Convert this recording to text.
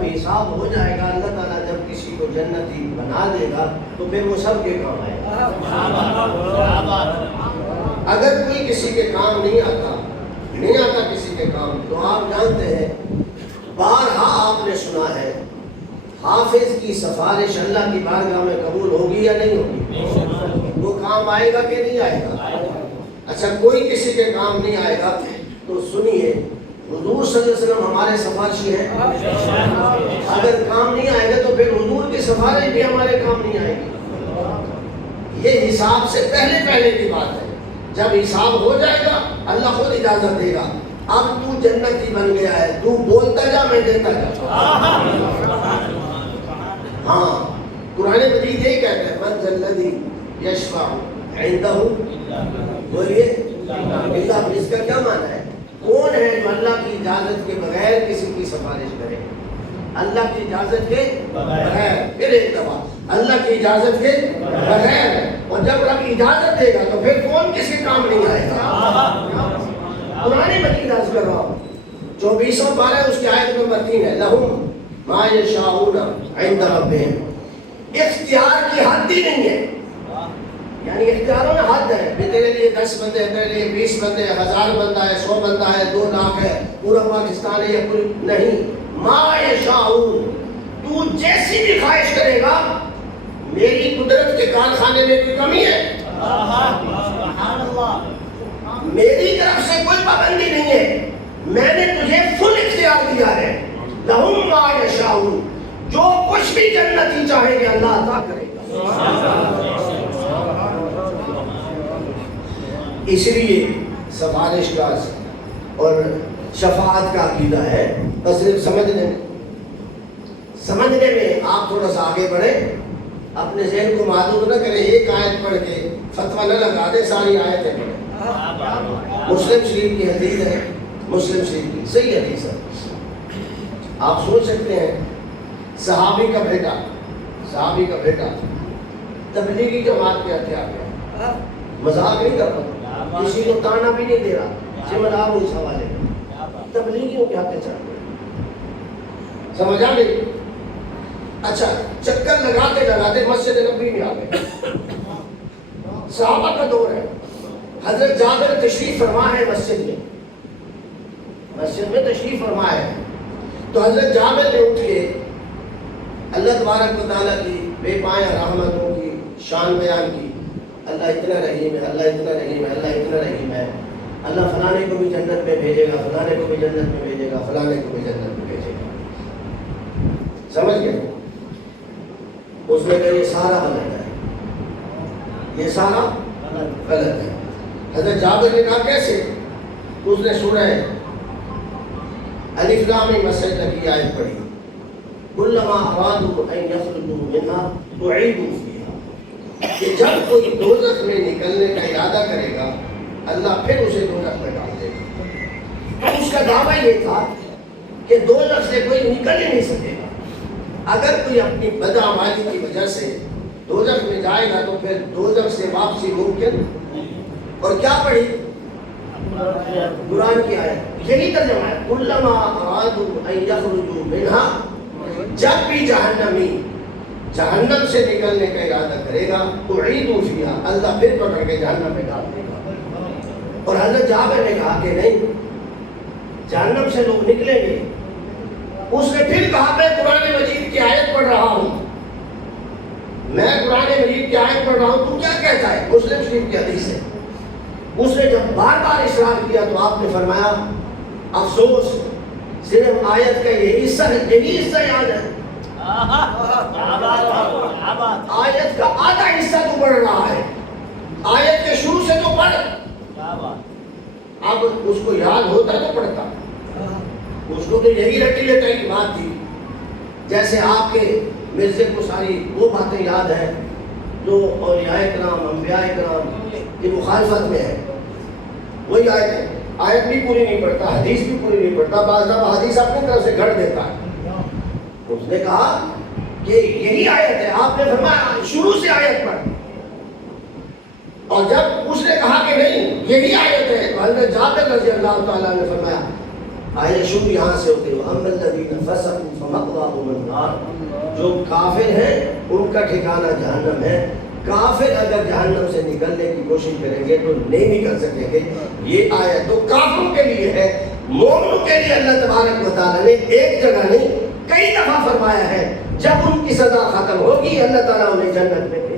حساب ہو جائے گا، اللہ تعالیٰ جب کسی کو جنتی بنا دے گا تو پھر وہ سب کے کام آئے گا۔ اگر کوئی کسی کے کام نہیں آتا کسی کے کام، تو آپ جانتے ہیں بارہا آپ نے سنا ہے حافظ کی سفارش اللہ کی بارگاہ میں قبول ہوگی یا نہیں ہوگی؟ وہ کام آئے گا کہ نہیں آئے گا؟ اچھا، کوئی کسی کے کام نہیں آئے گا تو سنیے، حضور صلی اللہ علیہ وسلم ہمارے سفارشی ہیں۔ اگر کام نہیں آئے گا تو پھر حضور کی سفارش بھی ہمارے کام نہیں آئے گی۔ یہ حساب سے پہلے کی بات ہے۔ جب حساب ہو جائے گا اللہ خود اجازت دے گا، اب تو جنتی بن گیا ہے، تو بولتا جا، میں دیتا جا۔ ہاں، قرآن مجید یہی کہتا ہے من ذا الذی یشفع عندہ، بولیے اللہ، اس کا کیا معنی ہے؟ کون ہے جو اللہ کی اجازت کے بغیر کسی کی سفارش کرے؟ اللہ کی اجازت کے بغیر، پھر ایک دفعہ اللہ کی اجازت کے بغیر، اور جب رب اجازت دے گا تو پھر کون کس کے کام نہیں آئے گا؟ قرآن مجید عرض کر رہا ہوں 24 پارہ اس کی آیت نمبر 3 ہے، لہم ما یشاءون عند ربہم۔ اختیار کی حد ہی نہیں ہے، یعنی اختیاروں میں حد ہے کہ تیرے لیے 10 بندے، تیرے لیے 20 بندے، 1000 بندہ ہے، 100 بندہ ہے، 2 لاکھ ہے، پورا پاکستان ہے، یا پوری نہیں۔ ما یشاءون، تو جیسی بھی خواہش کرے گا، میری قدرت کے کارخانے میں کوئی کمی ہے؟ میری طرف سے کوئی پابندی نہیں ہے، میں نے تجھے فل اختیار دیا ہے۔ لہم ما یشاءون، جو کچھ بھی جنتی چاہیں گے اللہ عطا کرے گا۔ اس لیے سفارش کا اور شفاعت کا عقیدہ ہے، اور صرف سمجھنے میں آپ تھوڑا سا آگے بڑھیں، اپنے ذہن کو معذور نہ کریں، ایک آیت پڑھ کے فتویٰ نہ لگا دیں، ساری آیتیں پڑھیں۔ مسلم شریف کی حدیث ہے، مسلم شریف کی صحیح حدیث ہے، آپ سوچ سکتے ہیں صحابی کا بیٹا تبلیغی جماعت کے ہتھیار گیا، مذاق نہیں کرتا، کسی کو تانا بھی نہیں دے رہا، ذمہ دار ہوں اس حوالے میں، تبلیغیوں کے ہاتھ چڑھ گئے، سمجھا نہیں؟ اچھا، چکر لگاتے مسجد نبوی میں آ گئے، صحابہ کا دور ہے، حضرت جابر تشریف فرما ہے مسجد میں تشریف فرما ہے، تو حضرت جابر نے اٹھ کے اللہ تبارک و تعالیٰ کی بے پایہ رحمتوں کی شان بیان کی، اللہ اتنا رحیم ہے، اللہ اتنا رحیم ہے، اللہ اتنا رحیم ہے، اللہ فلانے کو بھی جنت میں بھیجے گا، فلانے کو بھی جنت میں بھیجے گا، فلانے کو بھی جنت میں بھیجے گا۔ سمجھ گئے؟ اس نے کہا یہ سارا غلط ہے، یہ سارا غلط ہے۔ حضرت جابر نے کہا کیسے؟ اس نے سورہ الف لام میم سجدہ کی آیت پڑھی، کلما ارادوا ان یخرجوا منها اعیدوا فیہا، کہ جب کوئی دوزخ میں نکلنے کا ارادہ کرے گا اللہ پھر اسے دوزخ میں ڈال دے گا۔ اب اس کا دعویٰ یہ تھا کہ دوزخ سے کوئی نکل ہی نہیں سکے گا، اگر کوئی اپنی بدعمالی کی وجہ سے دوزخ میں جائے گا تو پھر دوزخ سے واپسی ممکن۔ اور کیا پڑھی؟ قرآن کی آیت، یہی ترجمہ ہے، کلما ارادوا ان یخرجوا منها، جب بھی جہنمی جہنم سے نکلنے کا ارادہ کرے گا اعیدوا فیہا، اللہ پھر پکڑ کے جہنم میں ڈال دے گا۔ اور حضرت جابر نے کہا کہ نہیں، جہنم سے لوگ نکلیں گے۔ اس نے پھر کہا میں قرآن مجید کی آیت پڑھ رہا ہوں، میں قرآن مجید کی آیت پڑھ رہا ہوں، تو کیا کہتا ہے؟ مسلم شریف کی حدیث ہے۔ اس نے جب بار بار اصرار کیا تو آپ نے فرمایا افسوس، صرف آیت کا یہی حصہ یاد ہے، آیت کا آدھا حصہ تو پڑھ رہا ہے، آیت کے شروع سے تو پڑھ۔ اب اس کو یاد ہوتا تو پڑھتا، اس کو تو یہی رٹی لیتا کی بات تھی، جیسے آپ کے مرزے کو ساری وہ باتیں یاد ہیں جو اولیاء کرام، انبیاء کرام کی مخالفت میں ہے، وہی آیت ہے، آیت بھی پوری نہیں پڑھتا، حدیث بھی پوری نہیں پڑھتا، بعض دفعہ حدیث اپنی طرف سے گھڑ دیتا ہے۔ اس نے کہا کہ یہی آیت ہے، آپ نے فرمایا شروع سے آیت پڑھ، اور جب اس نے کہا کہ نہیں یہی آیت ہے تو حضرت جابر رضی اللہ تعالیٰ نے فرمایا آیت شروع یہاں سے ہوتی ہے، وَأَمَّا الَّذِينَ فَسَقُوا فَمَأْوَاهُمُ النار. جو کافر ہیں ان کا ٹھکانہ جہنم ہے. کافر اگر جہنم سے نکلنے کی کوشش کریں گے تو نہیں نکل سکیں گے. یہ آیت تو کافروں کے لیے ہے. مومنوں کے لیے اللہ تبارک و تعالیٰ نے ایک جگہ نہیں کئی دفعہ فرمایا ہے جب ان کی سزا ختم ہوگی اللہ تعالیٰ انہیں جنت میں بھیجے.